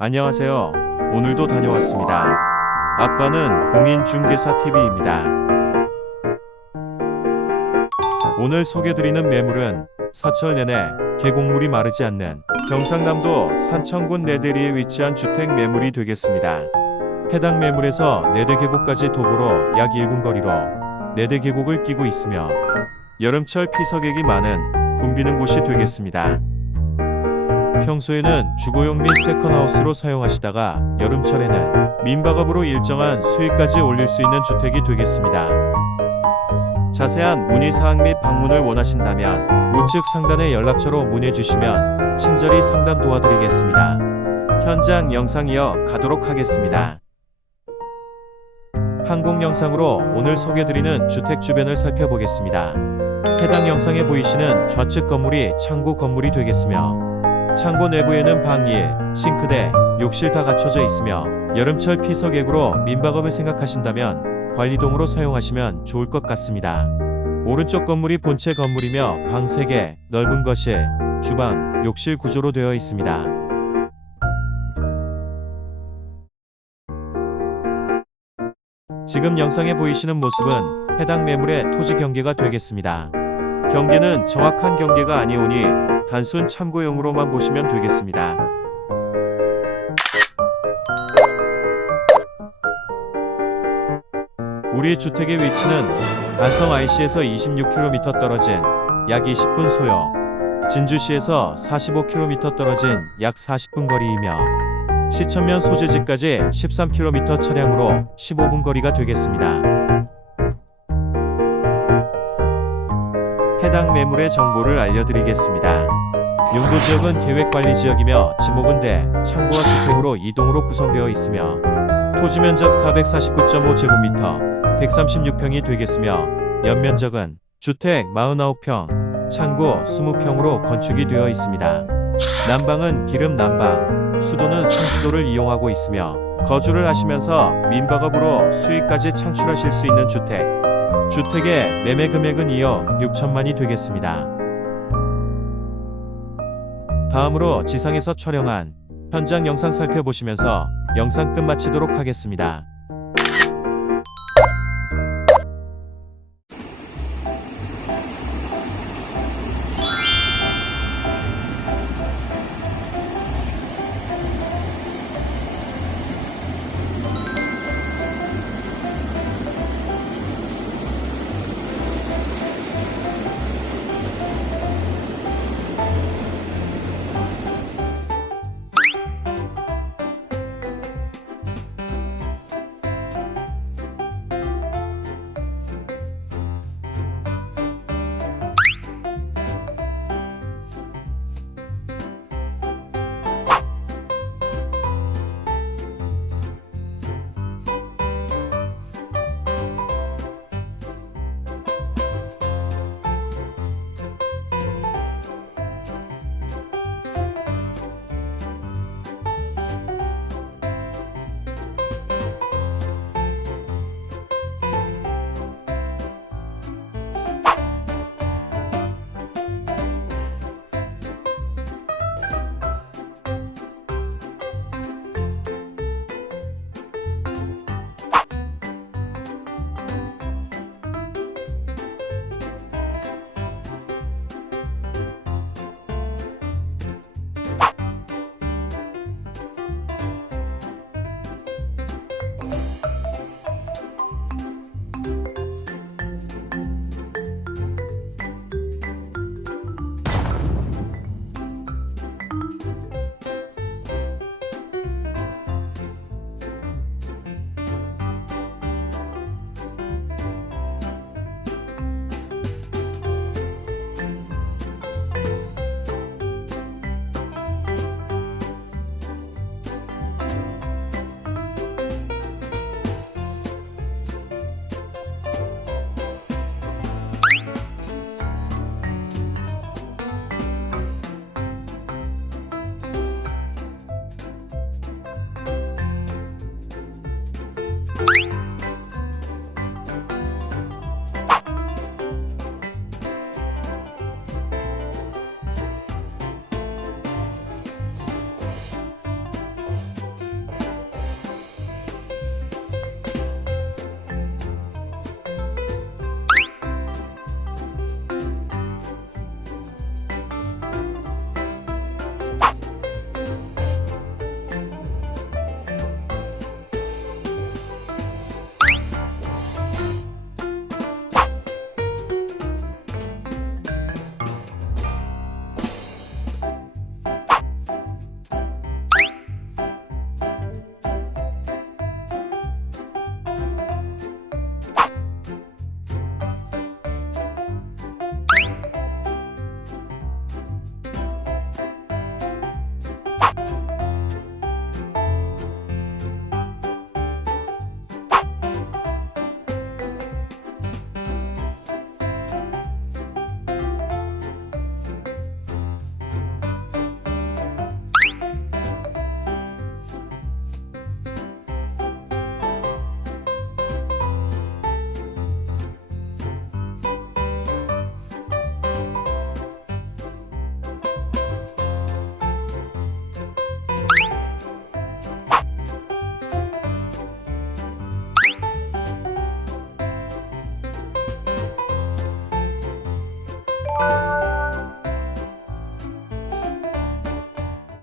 안녕하세요. 오늘도 다녀왔습니다. 아빠는 공인중개사TV입니다. 오늘 소개드리는 매물은 사철 내내 계곡물이 마르지 않는 경상남도 산청군 내대리에 위치한 주택 매물이 되겠습니다. 해당 매물에서 내대 계곡까지 도보로 약 1분 거리로 내대 계곡을 끼고 있으며 여름철 피서객이 많은 붐비는 곳이 되겠습니다. 평소에는 주거용 및 세컨하우스로 사용하시다가 여름철에는 민박업으로 일정한 수익까지 올릴 수 있는 주택이 되겠습니다. 자세한 문의 사항 및 방문을 원하신다면 우측 상단의 연락처로 문의 주시면 친절히 상담 도와드리겠습니다. 현장 영상 이어 가도록 하겠습니다. 항공 영상으로 오늘 소개드리는 주택 주변을 살펴보겠습니다. 해당 영상에 보이시는 좌측 건물이 창고 건물이 되겠으며 창고 내부에는 방 1, 싱크대, 욕실 다 갖춰져 있으며 여름철 피서객으로 민박업을 생각하신다면 관리동으로 사용하시면 좋을 것 같습니다. 오른쪽 건물이 본체 건물이며 방 3개, 넓은 거실, 주방, 욕실 구조로 되어 있습니다. 지금 영상에 보이시는 모습은 해당 매물의 토지 경계가 되겠습니다. 경계는 정확한 경계가 아니오니 단순 참고용으로만 보시면 되겠습니다. 우리 주택의 위치는 안성 IC에서 26km 떨어진 약 20분 소요, 진주시에서 45km 떨어진 약 40분 거리이며 시천면 소재지까지 13km 차량으로 15분 거리가 되겠습니다. 해당 매물의 정보를 알려드리겠습니다. 용도 지역은 계획관리 지역이며 지목은 대, 창고와 주택으로 이동으로 구성되어 있으며 토지 면적 449.5제곱미터, 136평이 되겠으며 연면적은 주택 49평, 창고 20평으로 건축이 되어 있습니다. 난방은 기름 난방, 수도는 성수도를 이용하고 있으며 거주를 하시면서 민박업으로 수익까지 창출하실 수 있는 주택. 주택의 매매 금액은 2억 6천만이 되겠습니다. 다음으로 지상에서 촬영한 현장 영상 살펴보시면서 영상 끝마치도록 하겠습니다.